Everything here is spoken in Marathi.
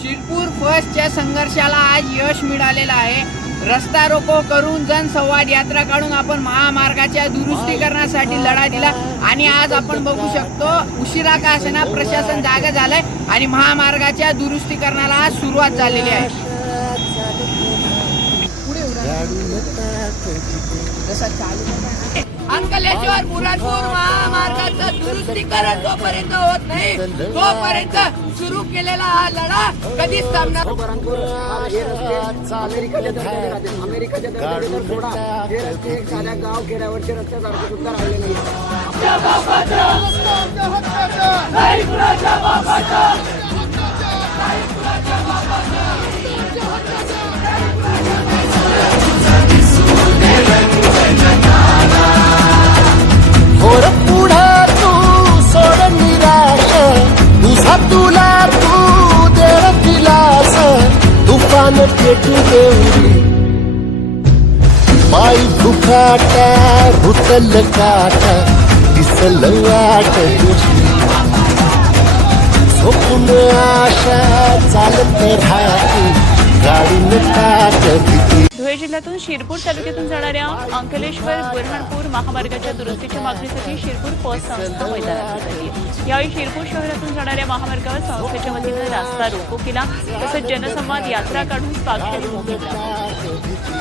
शिरपूर फर्स्टच्या संघर्षाला आज यश मिळालेलं आहे. रस्ता रोको करून जनसंवाद यात्रा काढून आपण महामार्गाच्या दुरुस्तीकरणासाठी लढा दिला. आणि आज आपण बघू शकतो उशिरा का असेना प्रशासन जागा झालंय आणि महामार्गाच्या दुरुस्तीकरणाला आज सुरुवात झालेली आहे. अंकलेश्वर मुरादपूर महामार्गाचं दुरुस्तीकरण जोपर्यंत होत नाही तोपर्यंत सुरू केलेला हा लढा कधीच रस्ते रस्ते साध्या गाव खेड्यावरचे रस्त्यासारखे सुद्धा राहिले नाही तुफान पेटू देऊ पायी भुकाटा रुतल काटा दिसल वाट तुझी. झोपून आशा चालत राहते गाडून टाक भीती धुळे जिल्ह्यातून शिरपूर तालुक्यातून जाणाऱ्या अंकलेश्वर बुरहणपूर महामार्गाच्या दुरुस्तीच्या मागणीसाठी शिरपूर पत संस्था मैदानात उतरली. यावेळी शिरपूर शहरातून जाणाऱ्या महामार्गावर संस्थेच्या वतीनं रास्ता रोको केला तसंच जनसंवाद यात्रा काढून स्वाक्षरी मोहीम